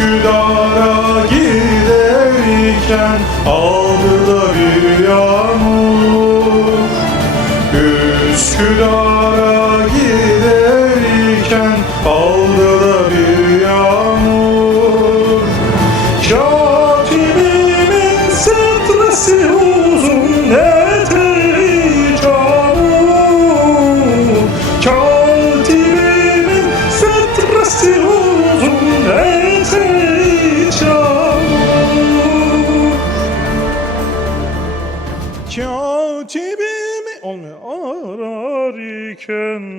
Üsküdar'a giderken aldı da bir yağmur. Üsküdar'a giderken aldı da bir yağmur. Katibimin sırtlısı uzun Katibim olmuyor. Arar iken